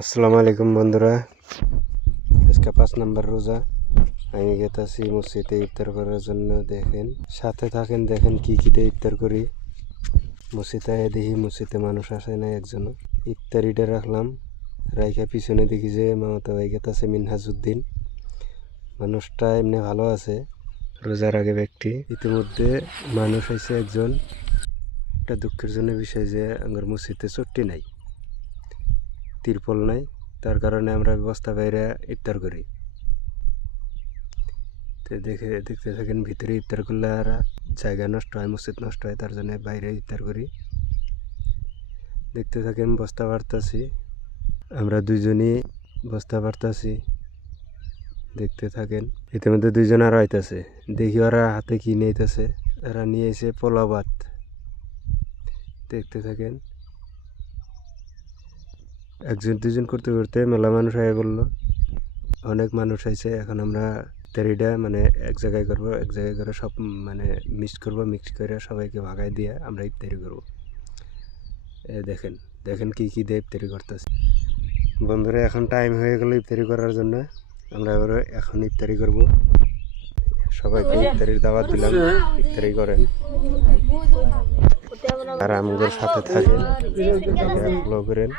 আসসালামু আলাইকুম বন্ধুরা, আজকে 5 নম্বর রোজা। আমি গেতাছি মসজিদে ইফতার করার জন্য। দেখেন, সাথে থাকেন, দেখেন কি কি দিয়ে ইফতার করি। মসজিদে দেখি মসজিদে মানুষ আসে না একজনও। ইফতারিটা রাখলাম, রাইখা পিছনে দেখি যে মামাতো ভাই গেতাছে মিনহাজউদ্দিন। মানুষটা এমনি ভালো আছে, রোজার আগে ব্যক্তি। ইতিমধ্যে মানুষ হয়েছে একজন। একটা দুঃখের জন্য বিষয় যে আমার মসজিদে চট্টি নাই, তিরপল নাই, তার কারণে আমরা ব্যবস্থা বাইরে ইফতার করি। তো দেখতে থাকেন, ভিতরে ইফতার করলে আর জায়গা নষ্ট হয়, মসজিদ নষ্ট হয়, তার জন্য বাইরে ইফতার করি। দেখতে থাকেন, বস্তা বাড়তাছি, আমরা দুইজনই বস্তা বাড়তাছি। দেখতে থাকেন, ইতিমধ্যে দুইজন আর আইতাছে। দেখি ওরা হাতে কি নিতেছে। এরা নিয়ে এসে পোলাও ভাত। দেখতে থাকেন, একজন দুজন করতে করতে মেলা মানুষ আয় বললো। অনেক মানুষ আইছে। এখন আমরা ইফতারিটা মানে এক জায়গায় করবো, এক জায়গায় করে সব মানে মিক্স করে সবাইকে ভাগাই দিয়ে আমরা ইফতারি করবো। দেখেন দেখেন কি কি দিয়ে ইফতারি করতেছে। বন্ধুরা, এখন টাইম হয়ে গেল ইফতারি করার জন্য। আমরা এবার এখন ইফতারি করব। সবাইকে ইফতারির দাওয়াত দিলাম, ইফতারি করেন আর আমাদের সাথে থাকেন, ফলো করেন।